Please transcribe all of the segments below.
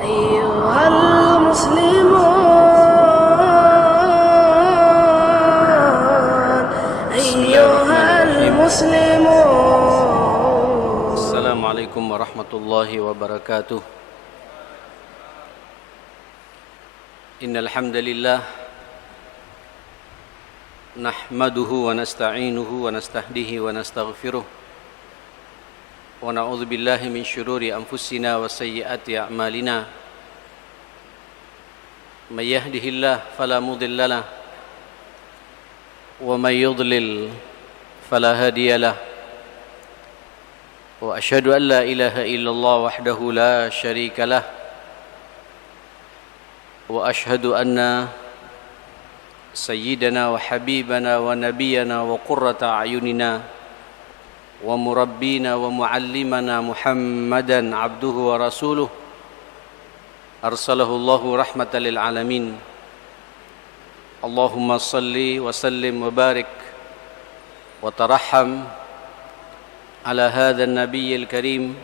أيها المسلمون أيها المسلمون السلام عليكم ورحمة الله وبركاته. إن الحمد لله نحمده ونستعينه ونستهديه ونستغفره ونعوذ بالله من شرور أنفسنا وسيئات أعمالنا. من يهده الله فلا مضل له ومن يضلل فلا هادي له وأشهد أن لا إله إلا الله وحده لا شريك له وأشهد أن سيدنا وحبيبنا ونبينا وقرة أعيننا ومربينا ومعلمنا محمدا عبده ورسوله أرسله الله رحمة للعالمين. اللهم صل وسلم وبارك وترحم على هذا النبي الكريم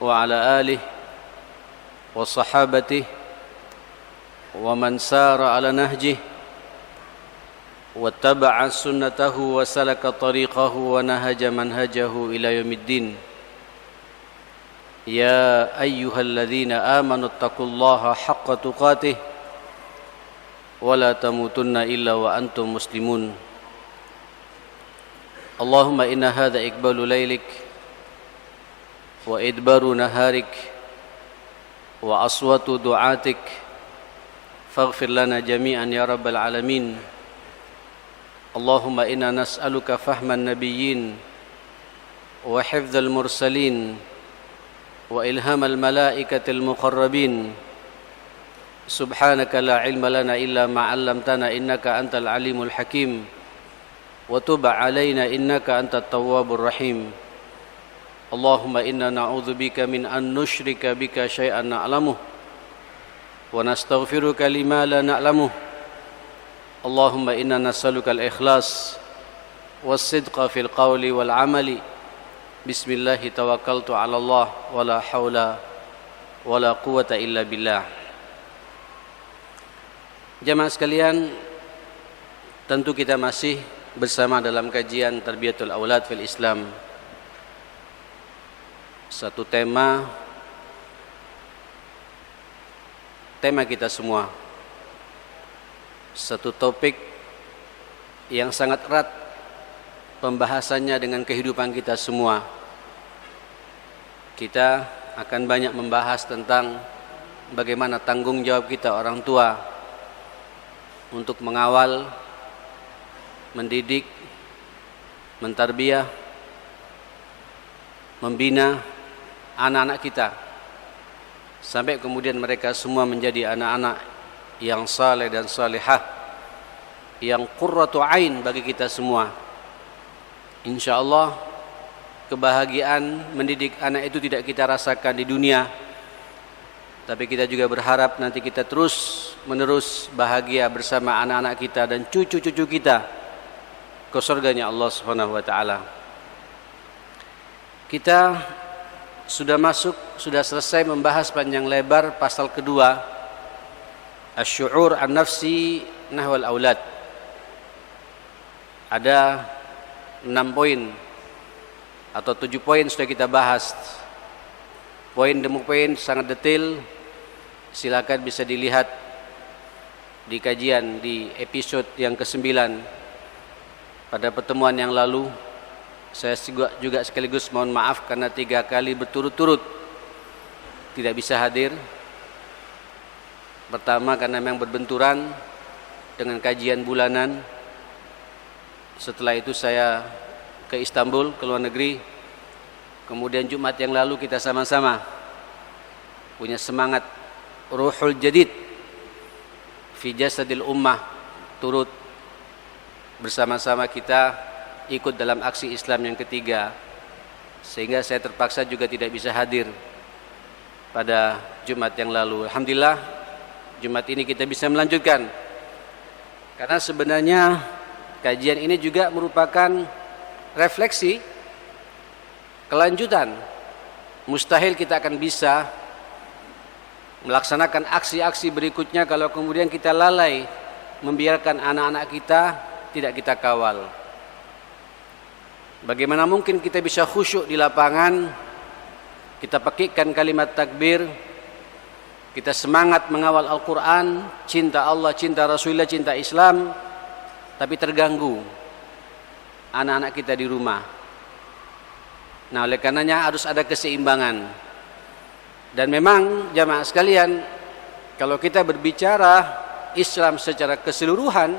وعلى آله وصحابته ومن سار على نهجه واتبع سنته وسلك طريقه ونهج منهجه إلى يوم الدين. يا أيها الذين آمنوا اتقوا الله حق تقاته ولا تموتن إلا وأنتم مسلمون. اللهم إن هذا إقبال ليلك وإدبار نهارك وأصوات دعاتك فاغفر لنا جميعا يا رب العالمين. اللهم إنا نسألك فهم النبيين وحفظ المرسلين وإلهام الملائكة المقربين. سبحانك لا علم لنا إلا ما علمتنا إنك أنت العليم الحكيم وتب علينا إنك أنت التواب الرحيم. اللهم إنا نعوذ بك من أن نشرك بك شيئا نعلمه ونستغفرك لما لا نعلمه. اللهم إنا نسألك الإخلاص والصدق في القول والعمل. بسم الله توكلت على الله ولا حول ولا قوة إلا بالله. Jamaah sekalian, tentu kita masih bersama dalam kajian Tarbiyatul Aulad fil Islam. Satu tema kita semua. Satu topik yang sangat erat pembahasannya dengan kehidupan kita semua. Kita akan banyak membahas tentang bagaimana tanggung jawab kita orang tua untuk mengawal, mendidik, mentarbiyah, membina anak-anak kita sampai kemudian mereka semua menjadi anak-anak yang saleh dan salihah, yang qurratu ain bagi kita semua. Insyaallah kebahagiaan mendidik anak itu tidak kita rasakan di dunia, tapi kita juga berharap nanti kita terus menerus bahagia bersama anak-anak kita dan cucu-cucu kita ke surganya Allah Subhanahu wa taala. Kita sudah selesai membahas panjang lebar pasal kedua, Asy-syu'ur an-nafsi nahwal aulad. Ada 6 poin atau 7 poin sudah kita bahas. Poin demi poin sangat detail. Silakan bisa dilihat di kajian di episode yang ke-9. Pada pertemuan yang lalu saya juga sekaligus mohon maaf karena 3 kali berturut-turut tidak bisa hadir. Pertama karena memang berbenturan dengan kajian bulanan. Setelah itu saya ke Istanbul, ke luar negeri. Kemudian Jumat yang lalu kita sama-sama punya semangat ruhul jadid fi jasadil ummah, turut bersama-sama kita ikut dalam aksi Islam yang ketiga, sehingga saya terpaksa juga tidak bisa hadir pada Jumat yang lalu. Alhamdulillah Jumat ini kita bisa melanjutkan, karena sebenarnya kajian ini juga merupakan refleksi kelanjutan. Mustahil kita akan bisa melaksanakan aksi-aksi berikutnya kalau kemudian kita lalai membiarkan anak-anak kita tidak kita kawal. Bagaimana mungkin kita bisa khusyuk di lapangan, kita pakaikan kalimat takbir, kita semangat mengawal Al-Quran, cinta Allah, cinta Rasulullah, cinta Islam, tapi terganggu anak-anak kita di rumah. Nah, oleh karenanya harus ada keseimbangan. Dan memang jamaah sekalian, kalau kita berbicara Islam secara keseluruhan,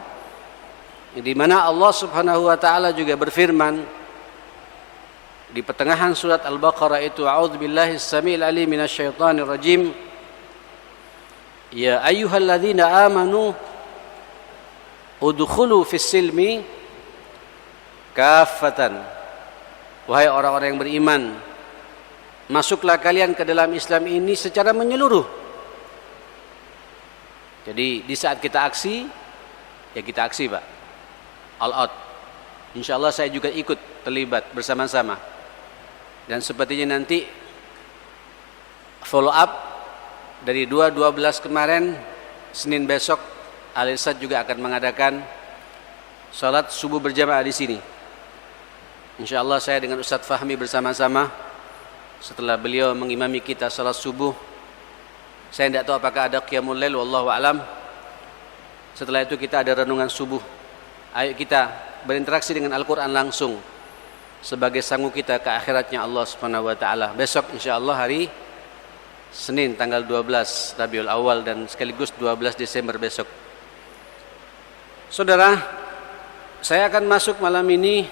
di mana Allah Subhanahu wa taala juga berfirman di pertengahan surat Al-Baqarah itu, a'udzubillahi as-sami'il 'alim minasyaitonir rajim. Ya ayyuhalladzina amanu udkhulu fis silmi kaffatan. Wahai orang-orang yang beriman, masuklah kalian ke dalam Islam ini secara menyeluruh. Jadi di saat kita aksi, ya kita aksi, Pak. All out. Insyaallah saya juga ikut terlibat bersama-sama. Dan sepertinya nanti follow up dari 2/12 kemarin, Senin besok Al-Irsad juga akan mengadakan salat subuh berjamaah di sini. Insyaallah saya dengan Ustadz Fahmi bersama-sama, setelah beliau mengimami kita salat subuh, saya tidak tahu apakah ada qiyamul lail, wallahu alam. Setelah itu kita ada renungan subuh. Ayo kita berinteraksi dengan Al-Quran langsung sebagai sanggup kita ke akhiratnya Allah Subhanahu wa taala. Besok insyaallah hari Senin tanggal 12 Rabiul Awal dan sekaligus 12 Desember besok. Saudara, saya akan masuk malam ini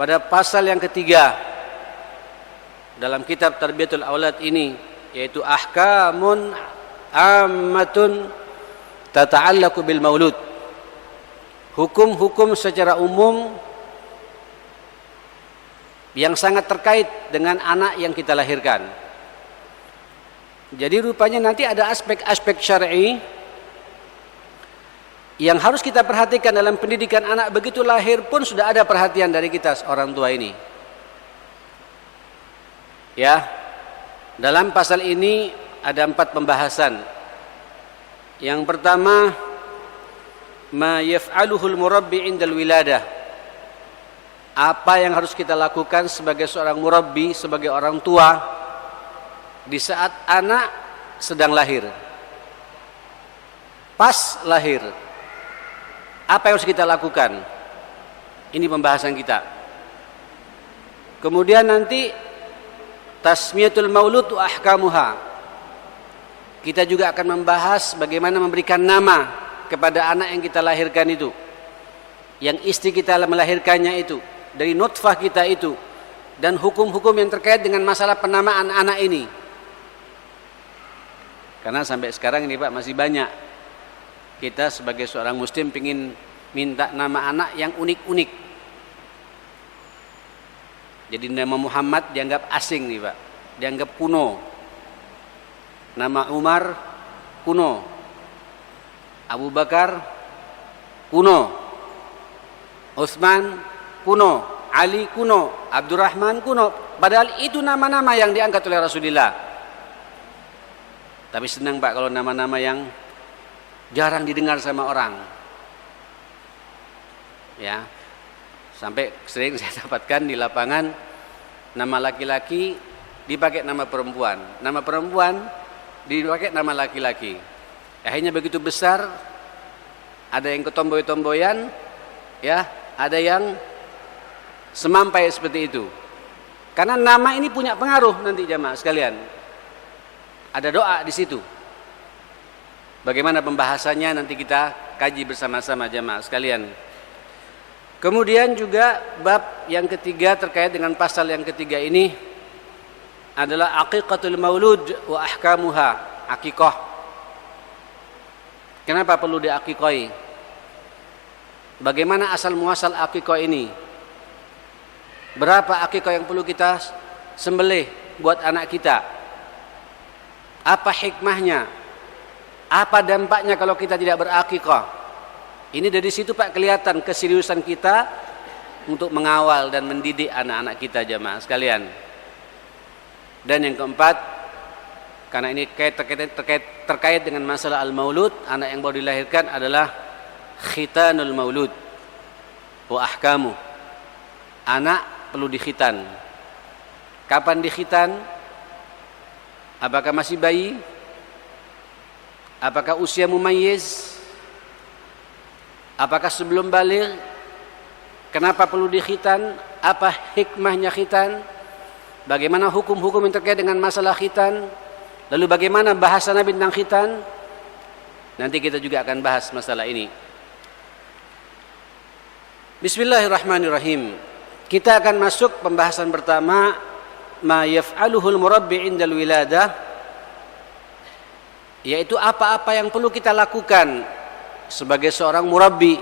pada pasal yang ketiga dalam kitab Tarbiyatul Aulad ini, yaitu ahkamun ammatun tata'allaqu bil maulud. Hukum-hukum secara umum yang sangat terkait dengan anak yang kita lahirkan. Jadi rupanya nanti ada aspek-aspek syar'i yang harus kita perhatikan dalam pendidikan anak. Begitu lahir pun sudah ada perhatian dari kita orang tua ini. Ya, dalam pasal ini ada 4 pembahasan. Yang pertama, ma yaf'aluhul murabbi indal wiladah. Apa yang harus kita lakukan sebagai seorang murabbi, sebagai orang tua di saat anak sedang lahir, pas lahir. Apa yang harus kita lakukan? Ini pembahasan kita. Kemudian nanti tasmiyatul maulud wa ahkamuha. Kita juga akan membahas bagaimana memberikan nama kepada anak yang kita lahirkan itu, yang istri kita melahirkannya itu, dari nutfah kita itu, dan hukum-hukum yang terkait dengan masalah penamaan anak ini. Karena sampai sekarang ini Pak masih banyak kita sebagai seorang muslim ingin minta nama anak yang unik-unik. Jadi nama Muhammad dianggap asing nih Pak, dianggap kuno. Nama Umar kuno, Abu Bakar kuno, Utsman kuno, Ali kuno, Abdurrahman kuno. Padahal itu nama-nama yang diangkat oleh Rasulullah. Tapi senang Pak kalau nama-nama yang jarang didengar sama orang. Ya, sampai sering saya dapatkan di lapangan nama laki-laki dipakai nama perempuan, nama perempuan dipakai nama laki-laki. Akhirnya begitu besar, ada yang ketomboy-tomboyan, ya, ada yang semampai seperti itu. Karena nama ini punya pengaruh nanti jamaah sekalian. Ada doa di situ. Bagaimana pembahasannya nanti kita kaji bersama-sama jamaah sekalian. Kemudian juga bab yang ketiga terkait dengan pasal yang ketiga ini adalah aqiqatul maulud wa ahkamuha, akikah. Kenapa perlu diakikahi? Bagaimana asal muasal akikah ini? Berapa akikah yang perlu kita sembelih buat anak kita? Apa hikmahnya? Apa dampaknya kalau kita tidak berakikah? Ini dari situ Pak kelihatan keseriusan kita untuk mengawal dan mendidik anak-anak kita jamaah sekalian. Dan yang keempat, karena ini terkait dengan masalah al-maulud. Anak yang baru dilahirkan adalah khitanul maulud wa ahkamu. Anak perlu dikhitan. Kapan dikhitan? Apakah masih bayi? Apakah usia mumayyiz? Apakah sebelum baligh? Kenapa perlu dikhitan? Apa hikmahnya khitan? Bagaimana hukum-hukum yang terkait dengan masalah khitan? Lalu bagaimana bahasa Nabi tentang khitan? Nanti kita juga akan bahas masalah ini. Bismillahirrahmanirrahim. Kita akan masuk pembahasan pertama, ma yaf'aluhul murabbi indal wiladah, yaitu apa-apa yang perlu kita lakukan sebagai seorang murabbi,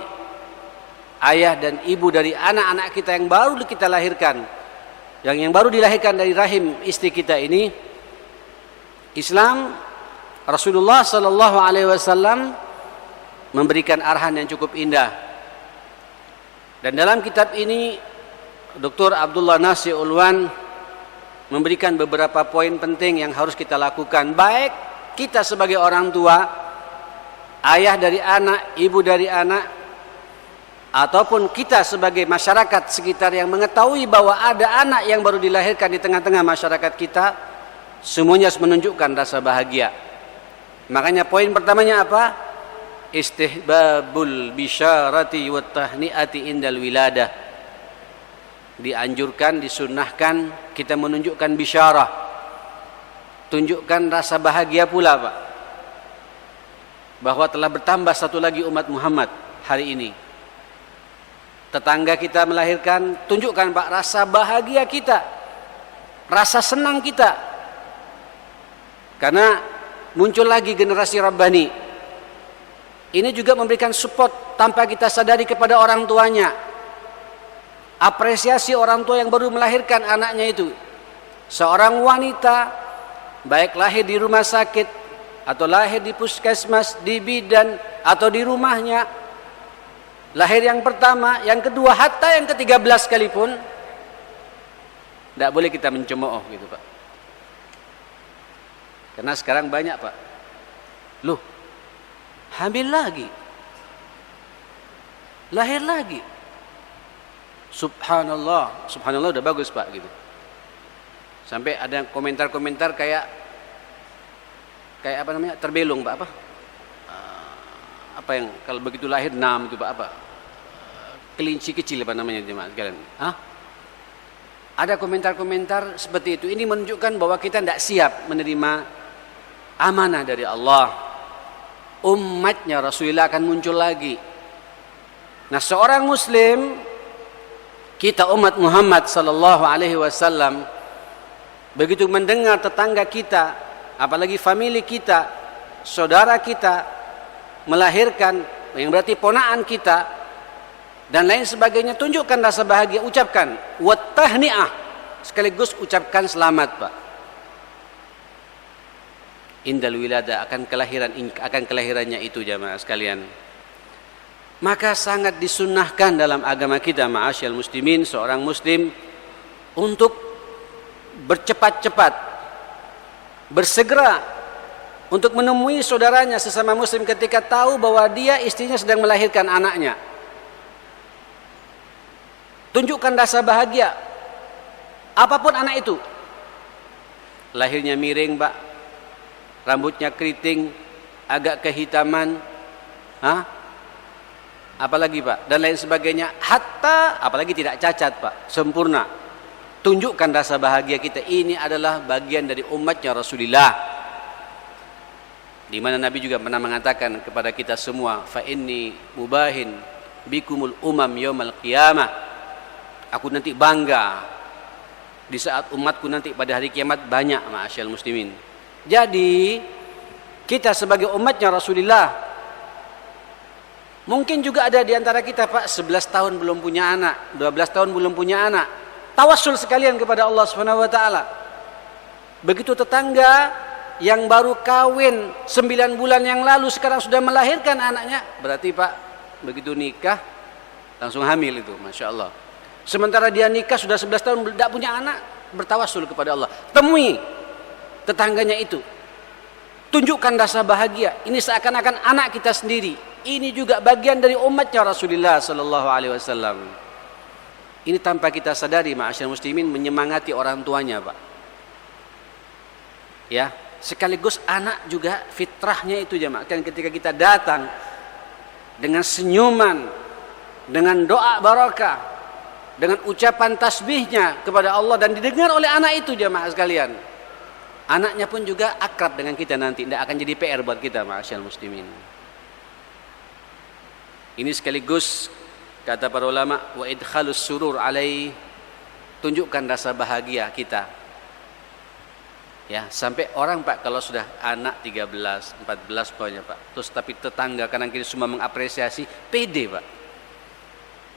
ayah dan ibu dari anak-anak kita yang baru kita lahirkan, yang baru dilahirkan dari rahim istri kita ini. Islam, Rasulullah sallallahu alaihi wasallam memberikan arahan yang cukup indah. Dan dalam kitab ini Dr. Abdullah Nasir Ulwan memberikan beberapa poin penting yang harus kita lakukan, baik kita sebagai orang tua, ayah dari anak, ibu dari anak, ataupun kita sebagai masyarakat sekitar yang mengetahui bahwa ada anak yang baru dilahirkan di tengah-tengah masyarakat kita. Semuanya harus menunjukkan rasa bahagia. Makanya poin pertamanya apa? Istihbabul bisyarati wa tahniati indal wiladah. Dianjurkan, disunnahkan kita menunjukkan bisyarah, tunjukkan rasa bahagia pula, Pak, bahwa telah bertambah satu lagi umat Muhammad hari ini. Tetangga kita melahirkan, tunjukkan, Pak, rasa bahagia kita, rasa senang kita. Karena muncul lagi generasi Rabbani. Ini juga memberikan support tanpa kita sadari kepada orang tuanya. Apresiasi orang tua yang baru melahirkan anaknya itu. Seorang wanita, baik lahir di rumah sakit, atau lahir di puskesmas, di bidan, atau di rumahnya, lahir yang pertama, yang kedua, hatta yang ke-13 sekalipun, tidak boleh kita mencemooh gitu, Pak. Karena sekarang banyak, Pak, loh, hamil lagi, lahir lagi, subhanallah, subhanallah udah bagus, Pak, gitu. Sampai ada komentar-komentar kayak apa namanya, terbelung, Pak, apa yang kalau begitu lahir 6 itu, Pak, apa, kelinci kecil apa namanya, jemaah sekalian. Ada komentar-komentar seperti itu. Ini menunjukkan bahwa kita tidak siap menerima amanah dari Allah. Umatnya Rasulullah akan muncul lagi. Nah, seorang muslim, kita umat Muhammad sallallahu alaihi wasallam, begitu mendengar tetangga kita, apalagi famili kita, saudara kita melahirkan, yang berarti ponaan kita dan lain sebagainya, tunjukkan rasa bahagia, ucapkan wa tahni'ah, sekaligus ucapkan selamat, Pak. Indal wilada, akan kelahirannya itu, jamaah sekalian. Maka sangat disunnahkan dalam agama kita, ma'asyal muslimin, seorang muslim untuk bercepat-cepat, bersegera untuk menemui saudaranya sesama muslim ketika tahu bahwa dia, istrinya sedang melahirkan anaknya. Tunjukkan rasa bahagia, apapun anak itu. Lahirnya miring, Pak, rambutnya keriting, agak kehitaman, apalagi, Pak, dan lain sebagainya, hatta apalagi tidak cacat, Pak, sempurna. Tunjukkan rasa bahagia kita. Ini adalah bagian dari umatnya Rasulullah, di mana Nabi juga pernah mengatakan kepada kita semua, fa inni mubahin bikumul umam yaumal qiyamah. Aku nanti bangga di saat umatku nanti pada hari kiamat banyak, ma'asyal muslimin. Jadi kita sebagai umatnya Rasulullah, mungkin juga ada di antara kita, Pak, 11 tahun belum punya anak, 12 tahun belum punya anak. Tawassul sekalian kepada Allah Subhanahu wa taala. Begitu tetangga yang baru kawin 9 bulan yang lalu sekarang sudah melahirkan anaknya, berarti, Pak, begitu nikah langsung hamil itu, Masya Allah. Sementara dia nikah sudah 11 tahun tidak punya anak, bertawassul kepada Allah. Temui tetangganya itu, Tunjukkan rasa bahagia. Ini seakan-akan anak kita sendiri. Ini juga bagian dari umatnya Rasulullah sallallahu alaihi wasallam. Ini tanpa kita sadari, ma'asyiral muslimin, menyemangati orang tuanya, Pak. Ya, sekaligus anak juga fitrahnya itu jemaah. Dan ketika kita datang dengan senyuman, dengan doa barakah, dengan ucapan tasbihnya kepada Allah dan didengar oleh anak itu jemaah sekalian, anaknya pun juga akrab dengan kita nanti, tidak akan jadi PR buat kita, ma'asyiral muslimin. Ini sekaligus kata para ulama, wa idkhalus surur alai, tunjukkan rasa bahagia kita. Ya, sampai orang Pak kalau sudah anak 13, 14 pokoknya Pak, terus tapi tetangga kanan kiri semua mengapresiasi, pede Pak.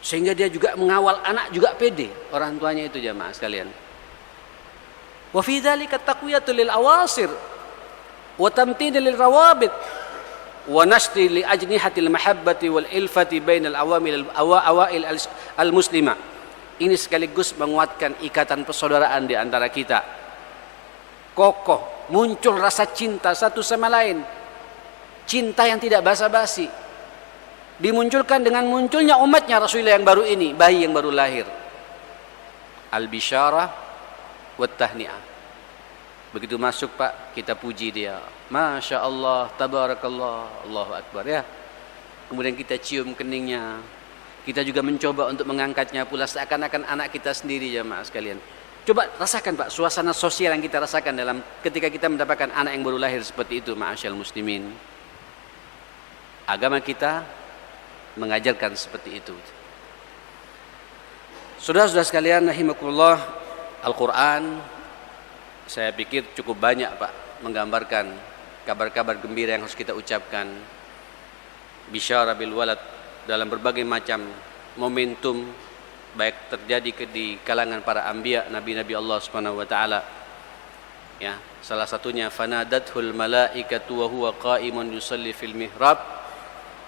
Sehingga dia juga mengawal anak juga pede, orang tuanya itu jamaah sekalian. Wa fi dzalika taqwiyatu lil awasir wa tamtid lil rawabit wa nashti li ajnihatil mahabbati wal ilfati bainal awail al muslima. Ini sekaligus menguatkan ikatan persaudaraan di antara kita. Kokoh, muncul rasa cinta satu sama lain. Cinta yang tidak basa-basi. Dimunculkan dengan munculnya umatnya Rasulullah yang baru ini, bayi yang baru lahir. Al-bisyarah wat tahni'ah. Begitu masuk Pak, kita puji dia. Masya Allah, tabarakallah, Allahu Akbar ya. Kemudian kita cium keningnya. Kita juga mencoba untuk mengangkatnya pula seakan-akan anak kita sendiri jamaah sekalian. Coba rasakan Pak, suasana sosial yang kita rasakan dalam ketika kita mendapatkan anak yang baru lahir seperti itu, ma'asyiral muslimin. Agama kita mengajarkan seperti itu. Saudara-saudara sekalian rahimakumullah, Al-Quran saya pikir cukup banyak Pak menggambarkan kabar-kabar gembira yang harus kita ucapkan. Bisyara bil walad dalam berbagai macam momentum, baik terjadi di kalangan para anbiya, nabi-nabi Allah Subhanahu wa taala. Ya, salah satunya fanadathul malaikatu wa huwa qa'imun yusalli fil mihrab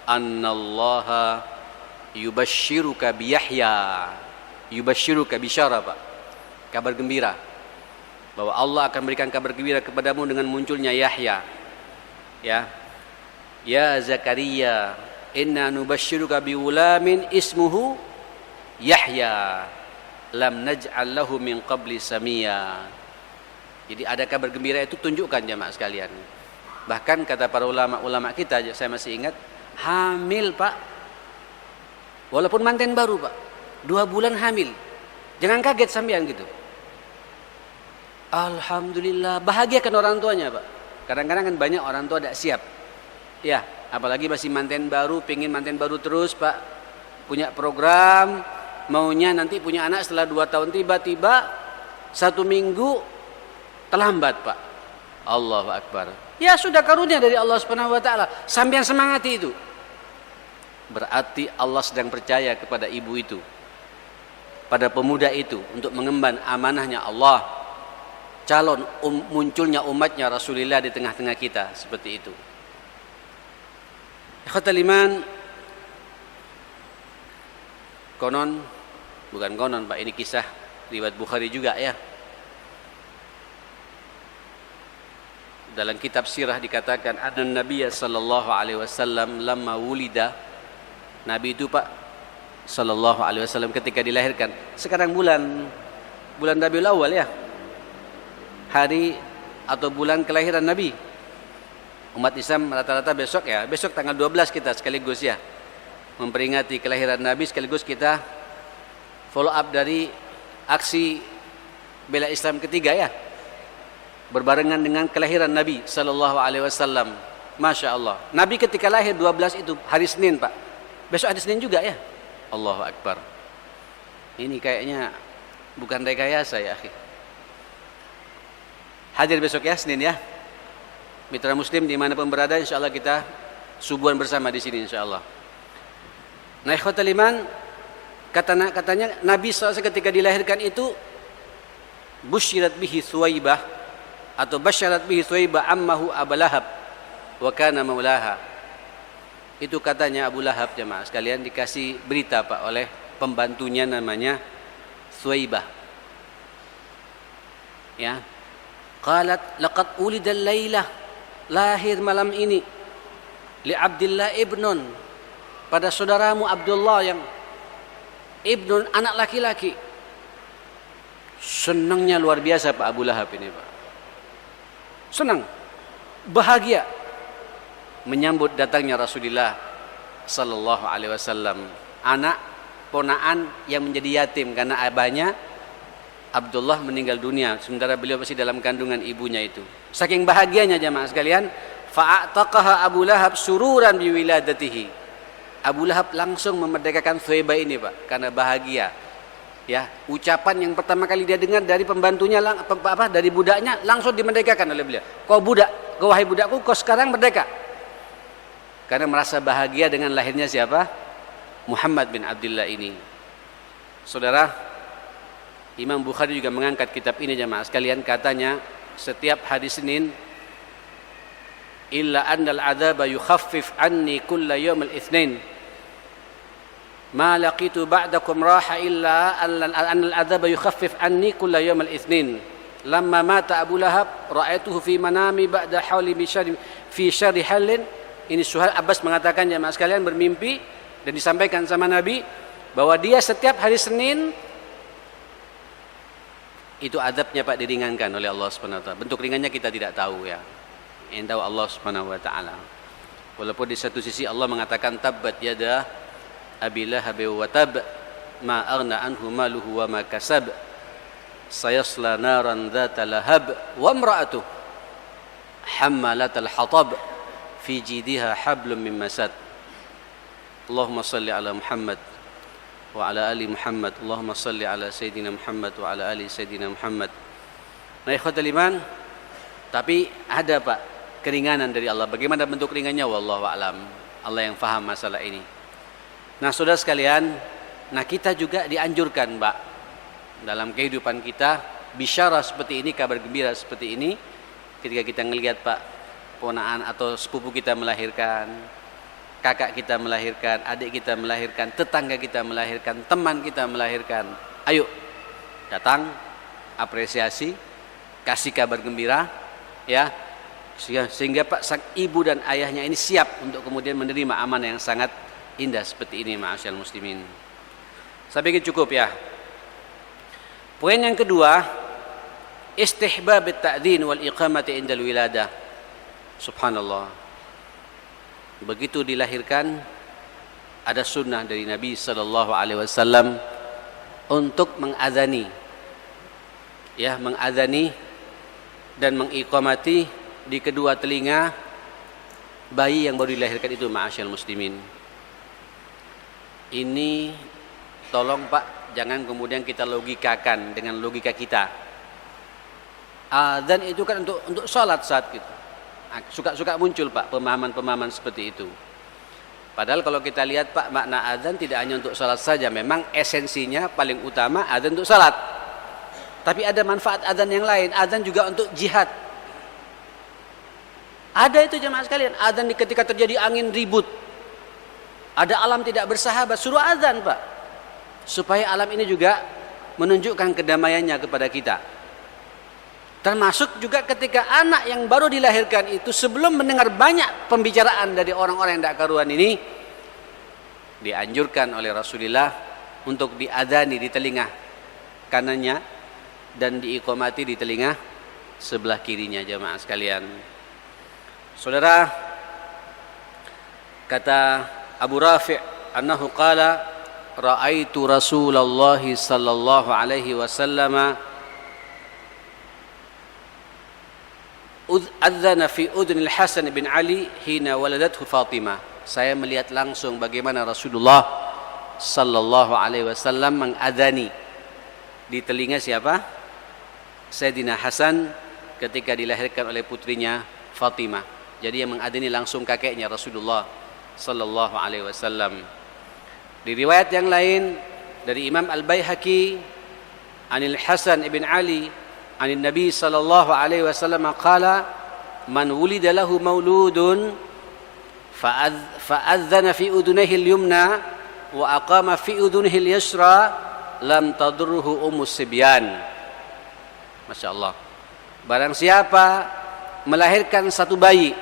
annallaha yubashshiruka bi Yahya. Yubashshiruka bisyara Pak. Kabar gembira bahwa Allah akan berikan kabar gembira kepadamu dengan munculnya Yahya. Ya. Ya Zakaria, inna nubashshiruka bi ulamin ismuhu Yahya lam naj'al lahu min qabli samia. Jadi ada kabar gembira itu tunjukkan jemaah sekalian. Bahkan kata para ulama kita, saya masih ingat, hamil Pak. Walaupun manten baru Pak, 2 bulan hamil. Jangan kaget sampean gitu. Alhamdulillah, bahagiakan orang tuanya Pak. Kadang-kadang kan banyak orang tua tidak siap. Ya, apalagi masih manten baru, pengen manten baru terus Pak. Punya program, maunya nanti punya anak setelah 2 tahun, tiba-tiba 1 minggu terlambat Pak. Allahu Akbar. Ya sudah karunia dari Allah Subhanahu wa taala. Sampean semangati itu. Berarti Allah sedang percaya kepada ibu itu, pada pemuda itu untuk mengemban amanahnya Allah. Calon munculnya umatnya Rasulullah di tengah-tengah kita seperti itu. Ikhwatal iman, konon, bukan konon Pak, ini kisah riwayat Bukhari juga ya. Dalam kitab sirah dikatakan ada Nabi sallallahu alaihi wasallam lamma wulida. Nabi itu Pak sallallahu alaihi wasallam ketika dilahirkan. Sekarang bulan Rabiul Awal ya. Hari atau bulan kelahiran Nabi. Umat Islam rata-rata besok ya. Besok tanggal 12 kita sekaligus ya memperingati kelahiran Nabi, sekaligus kita follow up dari aksi bela Islam ketiga ya. Berbarengan dengan kelahiran Nabi sallallahu alaihi wasallam. Masya Allah. Nabi ketika lahir 12 itu hari Senin Pak. Besok hari Senin juga ya. Allahu Akbar. Ini kayaknya bukan rekayasa ya akhi. Hadir besok ya Senin ya. Mitra Muslim dimanapun berada, insya Allah kita subuhan bersama di sini insya Allah. Nah ikhwatal iman, katanya Nabi SAW ketika dilahirkan itu busyirat bihi Thuwaibah atau basyarat bihi Thuwaibah ammahu Abu Lahab wa kana maulaha. Itu katanya Abu Lahab jemaah sekalian dikasih berita Pak oleh pembantunya namanya Thuwaibah. Ya. Qalat laqad ulida al-lailah lahir malam ini li Abdillah ibnun, pada saudaramu Abdullah yang ibnun, anak laki-laki. Senangnya luar biasa Pak Abu Lahab ini Pak. Senang, bahagia menyambut datangnya Rasulullah sallallahu alaihi wasallam, anak ponaan yang menjadi yatim karena abahnya Abdullah meninggal dunia sementara beliau masih dalam kandungan ibunya itu. Saking bahagianya jamaah sekalian, fa'ataqaha Abu Lahab sururan biwiladatihi. Abu Lahab langsung memerdekakan Thuwaibah ini Pak karena bahagia. Ya, ucapan yang pertama kali dia dengar dari pembantunya, dari budaknya, langsung dimerdekakan oleh beliau. Kau budak, kau wahai budakku, kau sekarang merdeka. Karena merasa bahagia dengan lahirnya siapa? Muhammad bin Abdullah ini. Saudara, Imam Bukhari juga mengangkat kitab ini jamaah sekalian, katanya setiap hari Senin, illa annal adzaba yukhaffif anni kulla yawm al-itsnin ma laqitu ba'dakum raha illa annal adzaba yukhaffif anni kulla yawm al-itsnin lamma mata Abu Lahab ra'aituhu fi manami ba'da hawli fi syarri halin. Ini Suhail Abbas mengatakan jamaah sekalian, bermimpi dan disampaikan sama Nabi bahwa dia setiap hari Senin itu adabnya Pak diringankan oleh Allah Subhanahu wa taala. Bentuk ringannya kita tidak tahu ya. Yang tahu Allah Subhanahu wa taala. Walaupun di satu sisi Allah mengatakan tabbat yada Abi Lahab wa tab ma aghna anhu maluhu wa ma kasab sayasla naran dzata lahab wa imra'atuhu hammalatal hatab fi jidiha hablum min masad. Allahumma salli ala Muhammad wa ala ali Muhammad. Allahumma salli ala Sayyidina Muhammad wa ala ali Sayyidina Muhammad. Nah ikhwatal iman, tapi ada Pak keringanan dari Allah. Bagaimana bentuk ringannya? Wallahu a'lam. Allah yang faham masalah ini. Nah saudara sekalian, nah kita juga dianjurkan Pak dalam kehidupan kita bisyarah seperti ini, kabar gembira seperti ini, ketika kita ngelihat Pak ponaan atau sepupu kita melahirkan, kakak kita melahirkan, adik kita melahirkan, tetangga kita melahirkan, teman kita melahirkan. Ayo datang, apresiasi, kasih kabar gembira, ya, sehingga Pak sang ibu dan ayahnya ini siap untuk kemudian menerima amanah yang sangat indah seperti ini, ma'asyiral muslimin. Saya pikir cukup ya. Poin yang kedua, istihbab at-ta'dzin wal iqamati indal wiladah. Subhanallah. Begitu dilahirkan ada sunnah dari Nabi sallallahu alaihi wasallam untuk mengadzani, ya, mengadzani dan mengiqamati di kedua telinga bayi yang baru dilahirkan itu, ma'asyiral muslimin. Ini tolong Pak, jangan kemudian kita logikakan dengan logika kita. Adzan itu kan untuk salat saat itu. Suka-suka muncul Pak pemahaman-pemahaman seperti itu. Padahal kalau kita lihat Pak, makna adzan tidak hanya untuk salat saja. Memang esensinya paling utama adzan untuk salat. Tapi ada manfaat adzan yang lain. Adzan juga untuk jihad. Ada itu jemaah sekalian. Adzan ketika terjadi angin ribut, ada alam tidak bersahabat, suruh adzan Pak, supaya alam ini juga menunjukkan kedamaiannya kepada kita. Termasuk juga ketika anak yang baru dilahirkan itu sebelum mendengar banyak pembicaraan dari orang-orang yang tidak karuan ini, dianjurkan oleh Rasulullah untuk diadzani di telinga kanannya dan diiqamati di telinga sebelah kirinya, jemaah sekalian. Saudara, kata Abu Rafi' annahu qala ra'aitu Rasulullah sallallahu alaihi wasallam adzana fi udnil Hasan bin Ali hina waladathu Fatimah. Saya melihat langsung bagaimana Rasulullah sallallahu alaihi wasallam mengadzani di telinga siapa? Sayyidina Hasan ketika dilahirkan oleh putrinya Fatimah. Jadi yang mengadzani langsung kakeknya Rasulullah sallallahu alaihi wasallam. Di riwayat yang lain dari Imam Al-Baihaqi anil Hasan ibn Ali anin Nabi sallallahu alaihi wasallam qala man wulida lahu mauludun fa'adzana fi udunayhi al-yumna wa aqama fi udunayhi al-yusra lam tadurruhu ummus sibyan. Masyaallah. Barang siapa melahirkan satu bayi,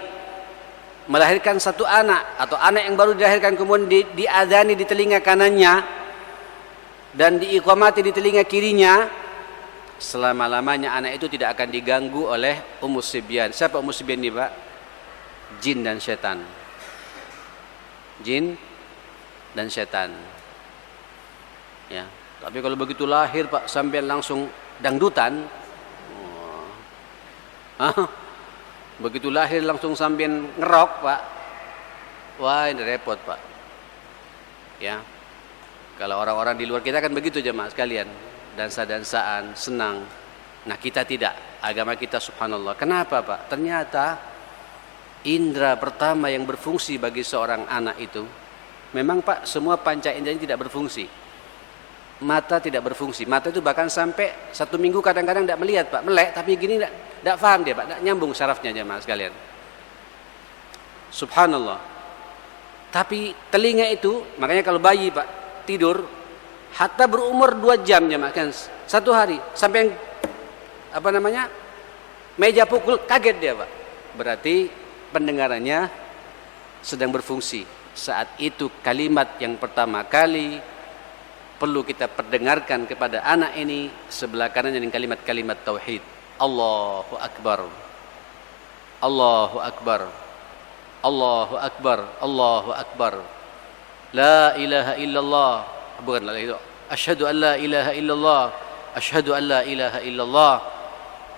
melahirkan satu anak atau anak yang baru dilahirkan kemudian diadzani di telinga kanannya dan diiqamati di telinga kirinya, selama-lamanya anak itu tidak akan diganggu oleh Ummus Sibyan. Siapa Ummus Sibyan ini, Pak? Jin dan setan. Jin dan setan. Ya, tapi kalau begitu lahir, Pak, sampai langsung dangdutan. Begitu lahir langsung sampai ngerok, Pak. Wah, ini repot, Pak. Ya. Kalau orang-orang di luar kita kan begitu, jemaah sekalian. Dansa-dansaan, senang. Nah, kita tidak. Agama kita subhanallah. Kenapa, Pak? Ternyata indera pertama yang berfungsi bagi seorang anak itu, memang, Pak, semua panca indera tidak berfungsi. Mata tidak berfungsi. Mata itu bahkan sampai 1 minggu kadang-kadang tidak melihat, Pak. Melek, tapi gini tidak paham dia, Pak. Tidak nyambung syarafnya, jemaah sekalian. Subhanallah. Tapi telinga itu, makanya kalau bayi, Pak, tidur, hatta berumur 2 jam, jemaah kan, 1 hari. Sampai meja pukul, kaget dia, Pak. Berarti pendengarannya sedang berfungsi. Saat itu kalimat yang pertama kali perlu kita perdengarkan kepada anak ini, sebelah kanannya dengan kalimat-kalimat tauhid. Allahu Akbar. Allahu Akbar. Allahu Akbar. Allahu Akbar. La ilaha illallah. Bukan la ilaha. Asyhadu an la ilaha illallah. Asyhadu an la ilaha illallah.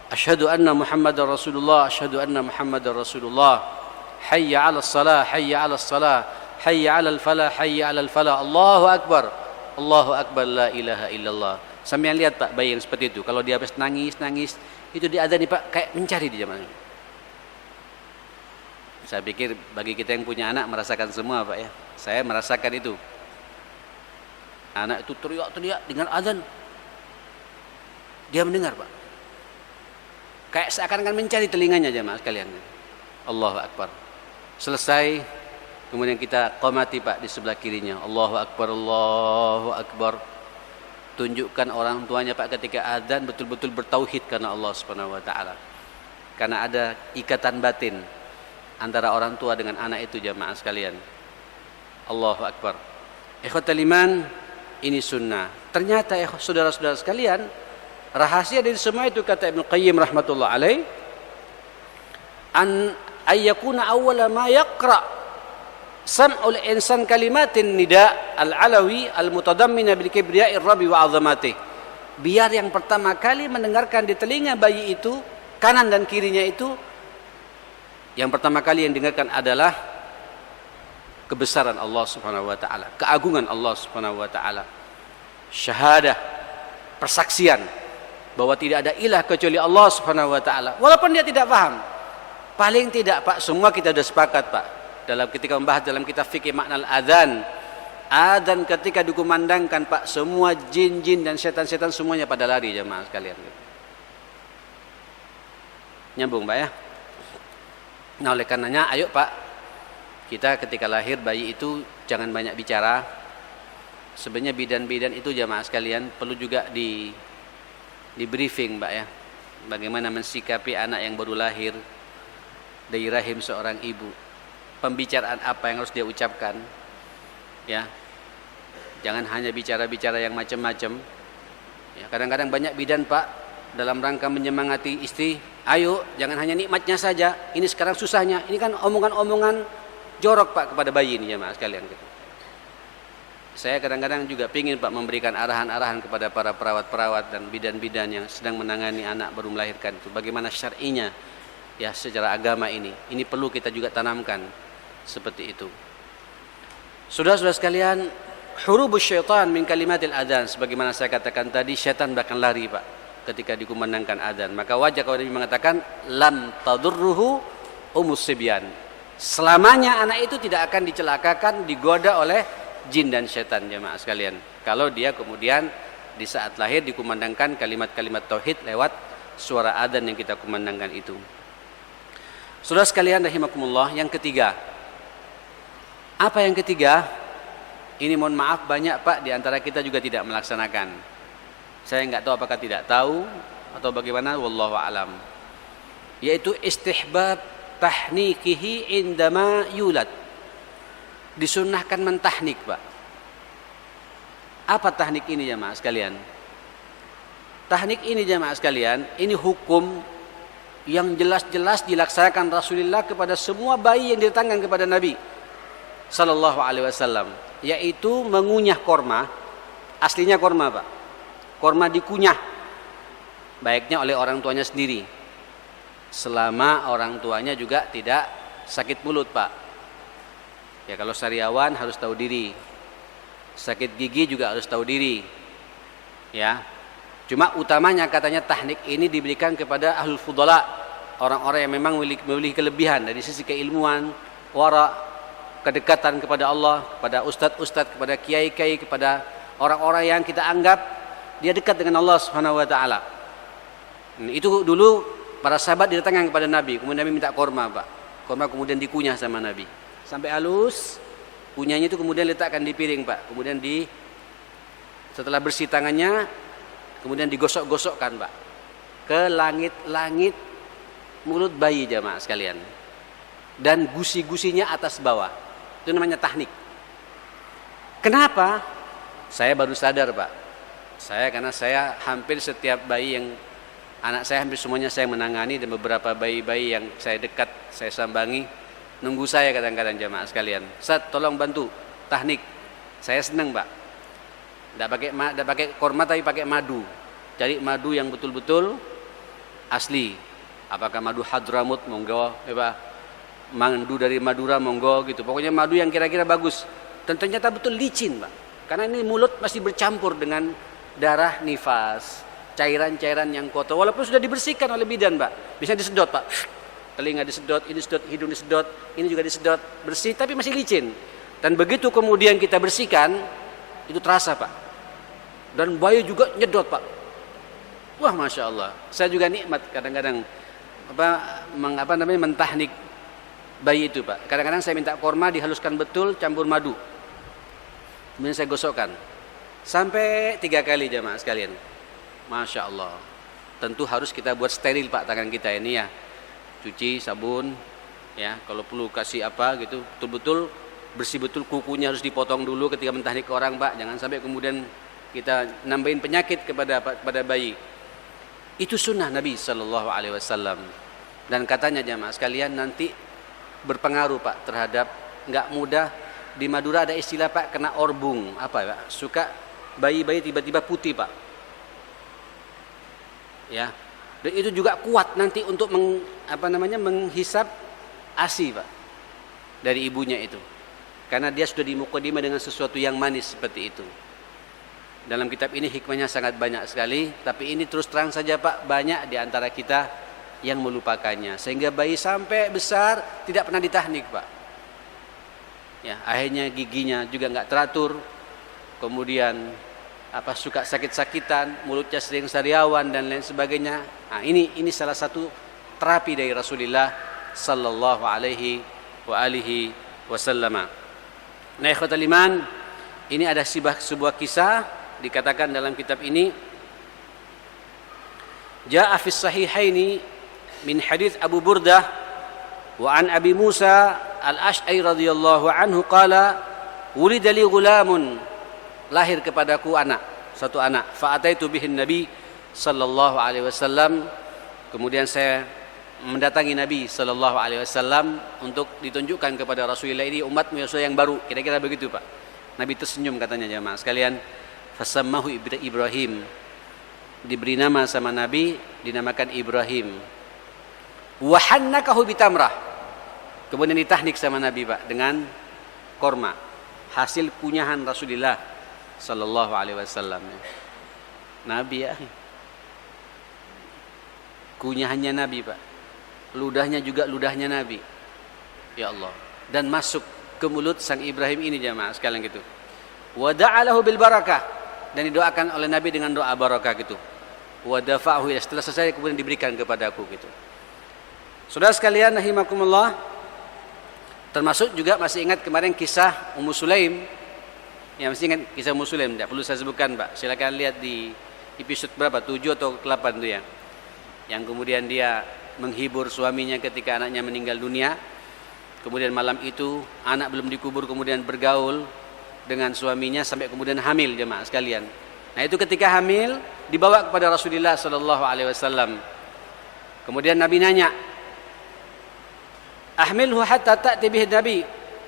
Asyhadu anna Muhammadar Rasulullah. Asyhadu anna Muhammadar Rasulullah. Hayya 'alas salah, hayya 'alas salah, hayya 'alal falah, hayya 'alal falah. Allahu Akbar. Allahu Akbar, la ilaha illallah. Sampai lihat, Pak, bayi yang seperti itu, kalau dia habis nangis, itu diadzani, Pak, kayak mencari di zaman ini. Saya pikir bagi kita yang punya anak merasakan semua, Pak, ya. Saya merasakan itu. Anak itu teriak-teriak dengan adzan. Dia mendengar, Pak. Kayak seakan-akan mencari telinganya, jemaah sekalian. Allahu Akbar. Selesai, kemudian kita qamati, Pak, di sebelah kirinya. Allahu Akbar, Allahu Akbar. Tunjukkan orang tuanya, Pak, ketika adzan betul-betul bertauhid karena Allah Subhanahu wa taala. Karena ada ikatan batin antara orang tua dengan anak itu, jamaah sekalian. Allahu Akbar. Ikhwatal iman, ini sunnah. Ternyata, saudara-saudara sekalian, rahasia dari semua itu, kata Ibnu Qayyim rahmatullah alaih, an ayyakuna awwala ma yaqra sam'ul insan kalimatin nida al-alawi al-mutadammina bil kibriya'ir rabbi wa 'azamatih. Biar yang pertama kali mendengarkan di telinga bayi itu, kanan dan kirinya itu, yang pertama kali yang dengarkan adalah kebesaran Allah Subhanahu wa taala, keagungan Allah Subhanahu wa taala. Syahadah, persaksian bahwa tidak ada ilah kecuali Allah Subhanahu wa taala. Walaupun dia tidak paham. Paling tidak, Pak, semua kita sudah sepakat, Pak, dalam ketika membahas dalam kitab fikih makna al-adzan. Adzan ketika dikumandangkan, Pak, semua jin-jin dan setan-setan semuanya pada lari, jemaah sekalian. Nyambung, Pak, ya? Nah, oleh karenanya, ayo, Pak, kita ketika lahir bayi itu jangan banyak bicara. Sebenarnya bidan-bidan itu, jemaah sekalian, perlu juga di briefing, Pak, ya. Bagaimana mensikapi anak yang baru lahir dari rahim seorang ibu. Pembicaraan apa yang harus dia ucapkan, ya. Jangan hanya bicara-bicara yang macam-macam. Ya, kadang-kadang banyak bidan, Pak, dalam rangka menyemangati istri, ayo jangan hanya nikmatnya saja, ini sekarang susahnya. Ini kan omongan-omongan jorok, Pak, kepada bayi ini, jemaah sekalian, gitu. Saya kadang-kadang juga ingin, Pak, memberikan arahan-arahan kepada para perawat-perawat dan bidan-bidan yang sedang menangani anak baru melahirkan itu, bagaimana syar'inya, ya, secara agama ini perlu kita juga tanamkan seperti itu. Saudara-saudara sekalian, hurubus syaitan min kalimatil adzan, sebagaimana saya katakan tadi, syaitan bahkan lari, Pak, ketika dikumandangkan adzan. Maka wajar kalau Nabi mengatakan lam tadurruhu Ummus Sibyan, selamanya anak itu tidak akan dicelakakan, digoda oleh jin dan syaitan, jemaah sekalian, kalau dia kemudian di saat lahir dikumandangkan kalimat-kalimat tauhid lewat suara adzan yang kita kumandangkan itu. Saudara sekalian rahimakumullah, yang ketiga. Apa yang ketiga? Ini mohon maaf banyak, Pak, di antara kita juga tidak melaksanakan. Saya enggak tahu apakah tidak tahu atau bagaimana, wallahu alam. yaitu istihbab tahnikihi indama yulad. Disunnahkan mentahnik, Pak. Apa tahnik ini jamaah sekalian? Tahnik ini jamaah sekalian, ini hukum yang jelas-jelas dilaksanakan Rasulullah kepada semua bayi yang didatangkan kepada Nabi sallallahu alaihi wasallam, yaitu mengunyah korma. Aslinya korma, Pak. Korma dikunyah, baiknya oleh orang tuanya sendiri, selama orang tuanya juga tidak sakit mulut, Pak. Ya, kalau sariawan harus tahu diri. Sakit gigi juga harus tahu diri. Ya. Cuma utamanya katanya tahnik ini diberikan kepada ahlul fudala, orang-orang yang memang memiliki kelebihan dari sisi keilmuan, wara, kedekatan kepada Allah, kepada ustadz-ustadz, kepada kiai-kiai, kepada orang-orang yang kita anggap dia dekat dengan Allah Subhanahu wa taala. Itu dulu para sahabat didatangkan kepada Nabi, kemudian Nabi minta korma, Pak. Korma kemudian dikunyah sama Nabi sampai halus. Kunyahnya itu kemudian letakkan di piring, Pak. Kemudian setelah bersih tangannya, kemudian digosok-gosokkan, Pak, ke langit-langit mulut bayi jamaah sekalian. Dan gusi-gusinya atas bawah. Itu namanya tahnik. Kenapa? Saya baru sadar, Pak. Karena saya hampir setiap bayi yang anak saya hampir semuanya saya menangani, dan beberapa bayi-bayi yang saya dekat, saya sambangi, nunggu saya kadang-kadang jamaah sekalian. Ustaz, tolong bantu tahnik. Saya senang, Pak. Tidak pakai korma tapi pakai madu. Cari madu yang betul-betul asli. Apakah madu Hadramut, monggo, madu dari Madura, monggo gitu. Pokoknya madu yang kira-kira bagus. Dan ternyata betul licin, Pak. Karena ini mulut masih bercampur dengan darah nifas, cairan-cairan yang kotor. Walaupun sudah dibersihkan oleh bidan, Pak. Bisa disedot, Pak. Telinga disedot, ini disedot, hidung disedot, ini juga disedot, bersih, tapi masih licin. Dan begitu kemudian kita bersihkan, itu terasa, Pak. Dan bayi juga nyedot, Pak. Wah, masya Allah. Saya juga nikmat kadang-kadang mentahnik bayi itu, Pak. Kadang-kadang saya minta korma dihaluskan betul, campur madu. Kemudian saya gosokkan sampai 3 kali jamaah sekalian. Masya Allah. Tentu harus kita buat steril, Pak, tangan kita ini ya. Cuci, sabun, ya. Kalau perlu kasih apa gitu, betul-betul bersih betul. Kukunya harus dipotong dulu ketika mentahnik ke orang, Pak. Jangan sampai kemudian kita nambahin penyakit kepada bayi. Itu sunnah Nabi Sallallahu Alaihi Wasallam. Dan katanya jamaah sekalian nanti berpengaruh, Pak, terhadap nggak mudah. Di Madura ada istilah, Pak, kena orbung. Apa, Pak? Suka bayi-bayi tiba-tiba putih, Pak. Ya. Dan itu juga kuat nanti untuk menghisap ASI, Pak, dari ibunya itu. Karena dia sudah dimukadimah dengan sesuatu yang manis seperti itu. Dalam kitab ini hikmahnya sangat banyak sekali, tapi ini terus terang saja, Pak, banyak di antara kita yang melupakannya. Sehingga bayi sampai besar tidak pernah ditahnik, Pak. Ya, akhirnya giginya juga nggak teratur. Kemudian suka sakit-sakitan, mulutnya sering sariawan dan lain sebagainya. Nah, ini salah satu terapi dari Rasulullah sallallahu alaihi wa alihi wasallam. Nah, ikhwatal iman, ini ada sebuah kisah dikatakan dalam kitab ini. Jaa fi sahihaini min hadits Abu Burdah wa an Abi Musa al-Asy'ari radhiyallahu anhu qala wulida li ghulamun, lahir kepadaku satu anak. Fa'ataitu bihin Nabi sallallahu alaihi wasallam. Kemudian saya mendatangi Nabi sallallahu alaihi wasallam untuk ditunjukkan kepada Rasulullah, ini umatmu yang baru. Kira-kira begitu, Pak. Nabi tersenyum katanya jemaah sekalian. Fasammahu Ibrahim. Diberi nama sama Nabi, dinamakan Ibrahim. Wa hannakahu bitamrah. Kemudian ditahnik sama Nabi, Pak, dengan korma. Hasil kunyahan Rasulullah sallallahu alaihi wasallam. Nabi, ya. Kunyahannya Nabi, Pak. Ludahnya juga ludahnya Nabi. Ya Allah. Dan masuk ke mulut sang Ibrahim ini jemaah sekalian gitu. Wa da'alahu bil barakah, dan didoakan oleh Nabi dengan doa barakah gitu. Wa dafa'ahu, setelah selesai kemudian diberikan kepadaku gitu. Saudara sekalian rahimakumullah, termasuk juga masih ingat kemarin kisah Ummu Sulaim. Ya, masih ingat kisah Ummu Sulaim, tidak perlu saya sebutkan, Pak. Silakan lihat di episode berapa, 7 atau 8 itu ya. Yang kemudian dia menghibur suaminya ketika anaknya meninggal dunia. Kemudian malam itu anak belum dikubur, kemudian bergaul dengan suaminya sampai kemudian hamil, jemaah sekalian. Nah itu ketika hamil dibawa kepada Rasulullah sallallahu alaihi wasallam. Kemudian Nabi nanya, "Ahmilhu hatta ta'ti bihi Nabi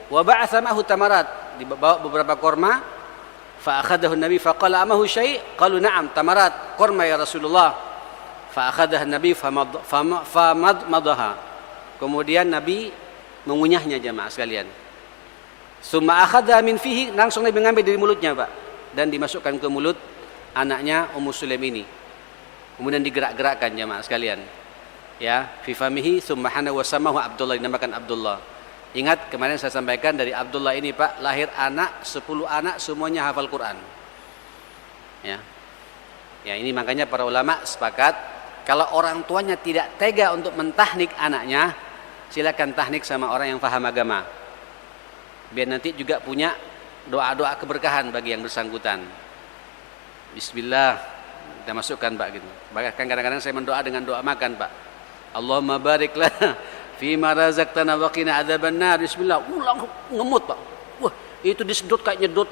wa ba'atha ma'hu tamarat." Dibawa beberapa korma. Fa akhadahu Nabi fa qala amahu syai'? Qalu na'am, tamarat, korma ya Rasulullah. Fa akhadahu Nabi fa madmadah. Kemudian Nabi mengunyahnya, jemaah sekalian. Summa akhadha min fihi, langsung Nabi mengambil dari mulutnya, Pak, dan dimasukkan ke mulut anaknya Ummu Sulaim ini. Kemudian digerak-gerakkan, jemaah sekalian. Ya, fi famihi summa hana wa samahu Abdullah, dinamakan Abdullah. Ingat kemarin saya sampaikan dari Abdullah ini, Pak, lahir anak 10 anak semuanya hafal Quran. Ya. Ya, ini makanya para ulama sepakat kalau orang tuanya tidak tega untuk mentahnik anaknya, silakan tahnik sama orang yang paham agama. Biar nanti juga punya doa-doa keberkahan bagi yang bersangkutan. Bismillah, kita masukkan, Pak, gitu. Bahkan kadang-kadang saya mendoa dengan doa makan, Pak. Allahumma barik lana fima razaqtana wa qina adzabannar. Bismillah, ulang ngemut, Pak. Wah, itu disedot kayak nyedot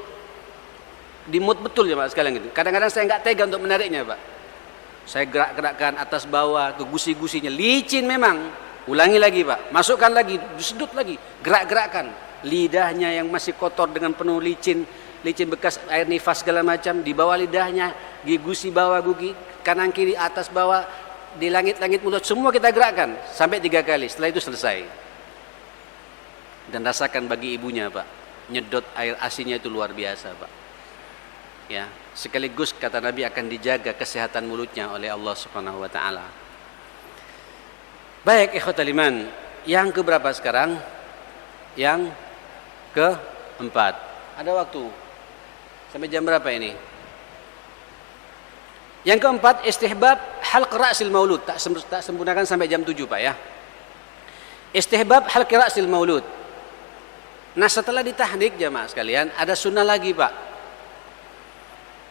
dimut betul ya, Pak, sekalian gitu. Kadang-kadang saya enggak tega untuk menariknya, Pak. Saya gerak-gerakkan atas bawah ke gusi-gusinya, licin memang. Ulangi lagi, Pak, masukkan lagi, disedut lagi, gerak-gerakkan. Lidahnya yang masih kotor dengan penuh licin bekas air nifas segala macam, di bawah lidahnya, gusi bawah gugi, kanan kiri atas bawah, di langit-langit mulut, semua kita gerakkan sampai 3 kali. Setelah itu selesai. Dan rasakan bagi ibunya, Pak, nyedot air asinnya itu luar biasa, Pak. Ya, sekaligus kata Nabi akan dijaga kesehatan mulutnya oleh Allah Subhanahu wa taala. Baik, ikhwatal iman, yang keberapa sekarang? Yang keempat. Ada waktu sampai jam berapa ini? Yang keempat, istihbab halq ra'sil maulud. Tak sempurnakan sampai jam 7, Pak, ya. Istihbab halq ra'sil maulud. Nah, setelah ditahnik, jamaah sekalian, ada sunnah lagi, Pak,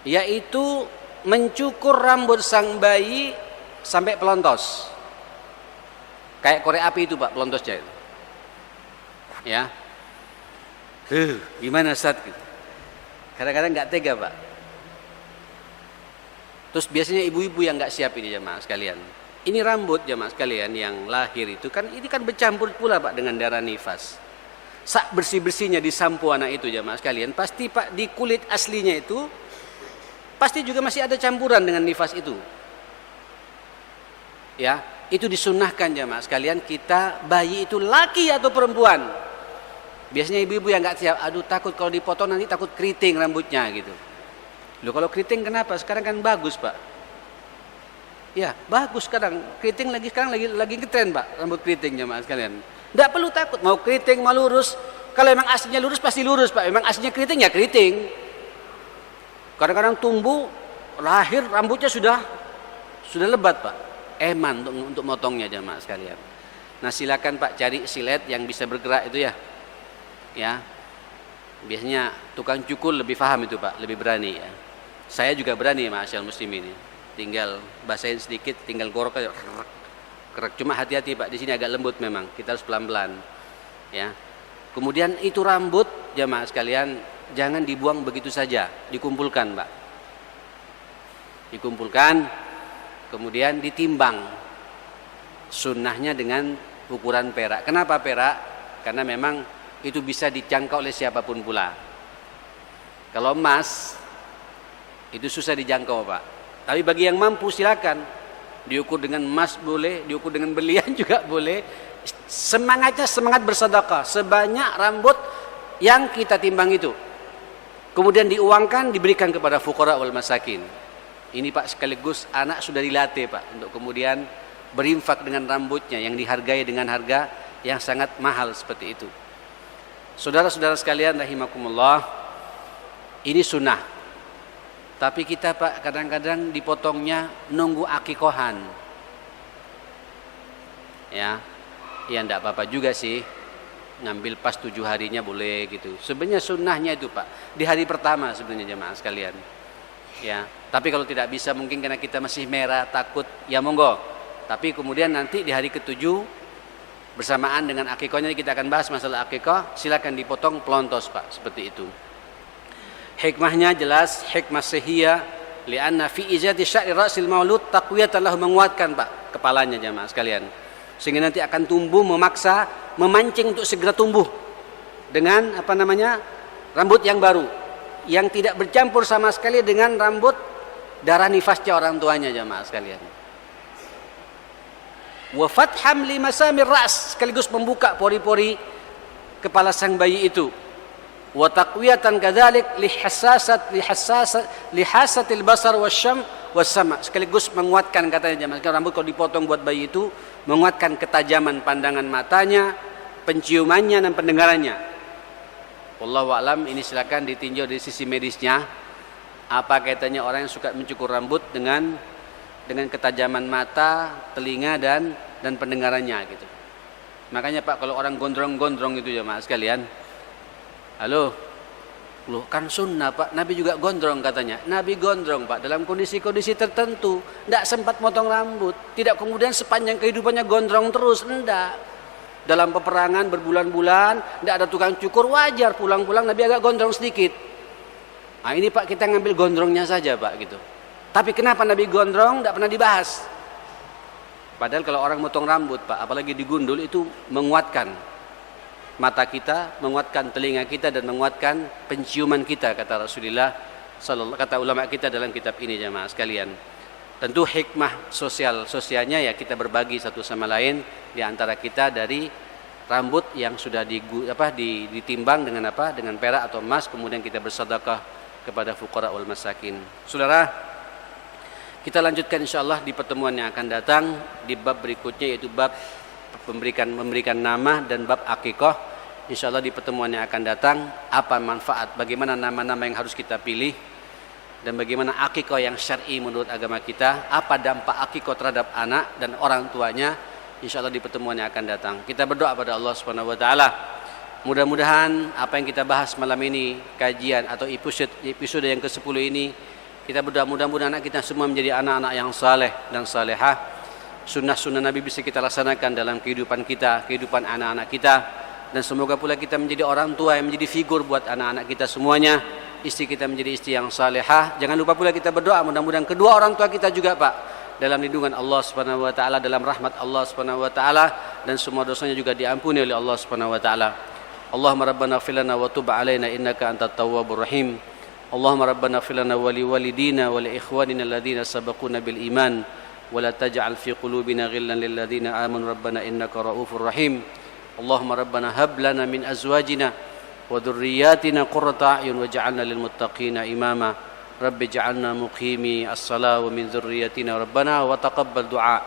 yaitu mencukur rambut sang bayi sampai pelontos. Kayak korek api itu, Pak, pelontosnya itu. Ya. Gimana, Ustaz? Kadang-kadang enggak tega, Pak. Terus biasanya ibu-ibu yang enggak siap ini, jemaah sekalian. Ini rambut, jemaah sekalian, yang lahir itu kan ini kan bercampur pula, Pak, dengan darah nifas. Sak bersih-bersihnya disampu anak itu, jemaah sekalian, pasti, Pak, di kulit aslinya itu pasti juga masih ada campuran dengan nifas itu. Ya. Itu disunnahkan, jamaah sekalian, kita bayi itu laki atau perempuan. Biasanya ibu-ibu yang enggak siap, aduh takut kalau dipotong nanti takut keriting rambutnya gitu. Loh, kalau keriting kenapa? Sekarang kan bagus, Pak. Ya, bagus sekarang. Keriting sekarang lagi ngetren, Pak, rambut keriting, jamaah sekalian. Enggak perlu takut, mau keriting mau lurus. Kalau memang aslinya lurus pasti lurus, Pak. Memang aslinya keriting ya keriting. Kadang-kadang tumbuh lahir rambutnya sudah lebat, Pak. Eman untuk motongnya, jamaah sekalian. Nah, silakan, Pak, cari silet yang bisa bergerak itu, ya. Ya. Biasanya tukang cukur lebih paham itu, Pak, lebih berani, ya. Saya juga berani, ma'asyal muslimin. Tinggal basahin sedikit, tinggal gorok aja. Kerak. Cuma hati-hati, Pak, di sini agak lembut memang. Kita harus pelan-pelan. Ya. Kemudian itu rambut, jamaah sekalian, jangan dibuang begitu saja, dikumpulkan, Pak. Dikumpulkan, kemudian ditimbang. Sunnahnya dengan ukuran perak. Kenapa perak? Karena memang itu bisa dijangkau oleh siapapun pula. Kalau emas itu susah dijangkau, Pak. Tapi bagi yang mampu silakan. Diukur dengan emas boleh, diukur dengan berlian juga boleh. Semangatnya semangat bersedekah, sebanyak rambut yang kita timbang itu. Kemudian diuangkan, diberikan kepada fuqara wal masakin. Ini, Pak, sekaligus anak sudah dilatih, Pak, untuk kemudian berinfak dengan rambutnya yang dihargai dengan harga yang sangat mahal seperti itu. Saudara-saudara sekalian rahimakumullah, ini sunnah. Tapi kita, Pak, kadang-kadang dipotongnya nunggu akikohan. Ya, enggak apa-apa juga sih. Ngambil pas 7 harinya boleh gitu. Sebenarnya sunnahnya itu, Pak, di hari pertama sebenarnya, jemaah sekalian. Ya, tapi kalau tidak bisa mungkin karena kita masih merah takut, ya monggo Tapi kemudian nanti di hari ketujuh bersamaan dengan akikahnya kita akan bahas masalah akikah. Silakan dipotong pelontos Pak, seperti itu. Hikmahnya jelas, hikmah sihiyah li'anna fi izati sya'ri ra'sil maulud taqwiyatan lahu, menguatkan Pak kepalanya jamaah sekalian. Sehingga nanti akan tumbuh, memaksa, memancing untuk segera tumbuh dengan rambut yang baru yang tidak bercampur sama sekali dengan rambut darah nifasnya orang tuanya jamaah sekalian. Wa fatham li masamir ra's, sekaligus membuka pori-pori kepala sang bayi itu. Wa taqwiyatan kadzalik lihasatil basar wasyam wassama, sekaligus menguatkan katanya jamaah. Rambut kalau dipotong buat bayi itu menguatkan ketajaman pandangan matanya, penciumannya dan pendengarannya. Wallahu a'lam, ini silakan ditinjau dari sisi medisnya. Apa kaitannya orang yang suka mencukur rambut dengan ketajaman mata, telinga dan pendengarannya gitu. Makanya Pak, kalau orang gondrong-gondrong itu ya Mas sekalian. Halo. Loh, kan sunnah Pak, Nabi juga gondrong katanya. Nabi gondrong Pak dalam kondisi-kondisi tertentu, tidak sempat motong rambut, tidak kemudian sepanjang kehidupannya gondrong terus, enggak. Dalam peperangan berbulan-bulan, tidak ada tukang cukur, wajar pulang-pulang Nabi agak gondrong sedikit. Nah ini Pak, kita ngambil gondrongnya saja Pak gitu. Tapi kenapa Nabi gondrong tidak pernah dibahas. Padahal kalau orang motong rambut Pak, apalagi digundul, itu menguatkan mata kita, menguatkan telinga kita, dan menguatkan penciuman kita, kata Rasulullah, kata ulama kita dalam kitab ini jamaah sekalian. Tentu hikmah sosialnya ya kita berbagi satu sama lain di antara kita dari rambut yang sudah ditimbang dengan perak atau emas, kemudian kita bersedekah kepada fuqara wal masakin. Saudara, kita lanjutkan insyaallah di pertemuan yang akan datang di bab berikutnya, yaitu bab memberikan nama dan bab akikah. Insyaallah di pertemuan yang akan datang, apa manfaat, bagaimana nama-nama yang harus kita pilih, dan bagaimana akikah yang syar'i menurut agama kita, apa dampak akikah terhadap anak dan orang tuanya. Insyaallah di pertemuan yang akan datang. Kita berdoa pada Allah Subhanahu wa taala. Mudah-mudahan apa yang kita bahas malam ini, kajian atau episode yang ke-10 ini, kita berdoa mudah-mudahan anak kita semua menjadi anak-anak yang saleh dan salehah. Sunnah-sunnah Nabi bisa kita laksanakan dalam kehidupan kita, kehidupan anak-anak kita. Dan semoga pula kita menjadi orang tua yang menjadi figur buat anak-anak kita semuanya. Istri kita menjadi istri yang salehah. Jangan lupa pula kita berdoa mudah-mudahan kedua orang tua kita juga Pak dalam lindungan Allah Subhanahu wa taala, dalam rahmat Allah Subhanahu wa taala, dan semua dosanya juga diampuni oleh Allah Subhanahu wa taala. Allahumma rabbana ighfir lana wa tub 'alaina innaka antat tawwabur rahim. Allahumma rabbana ighfir lana wa liwalidina wa liikhwanina alladhina sabaquna bil iman wa la taj'al fi qulubina ghillan lil ladzina amanu rabbana innaka raufur rahim. Allahumma rabbana hab lana min azwajina wa dhurriyyatina qurrata a'yun waj'alna lil muttaqina imama. Rabbi ij'alna muqimi as-salah wa min dhurriyyatina rabbana wa taqabbal du'a.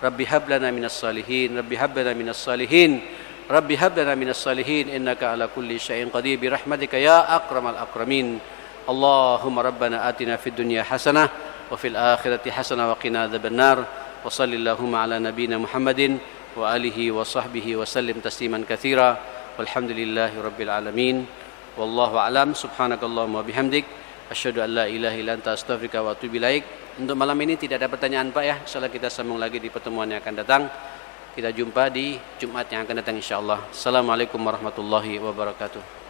Rabbi hab lana minas salihin, Rabbi hab lana minas salihin, Rabbi hab lana minas salihin innaka ala kulli syai'in qadir bi rahmatika ya akramal akramin. Allahumma rabbana atina fid dunya hasanah wa fil akhirati hasanah wa qina adzabannar. Wa sallallahu ala nabiyyina Muhammadin wa alihi wa sahbihi wa sallim tasliman katsira. Walhamdulillahi rabbil alamin. Wallahu a'lam. Subhanakallahumma wa bihamdik asyhadu an la ilaha illa anta astaghfiruka wa atubu ilaik. Untuk malam ini tidak ada pertanyaan Pak ya. Insyaallah kita sambung lagi di pertemuan yang akan datang. Kita jumpa di Jumat yang akan datang insyaallah. Assalamualaikum warahmatullahi wabarakatuh.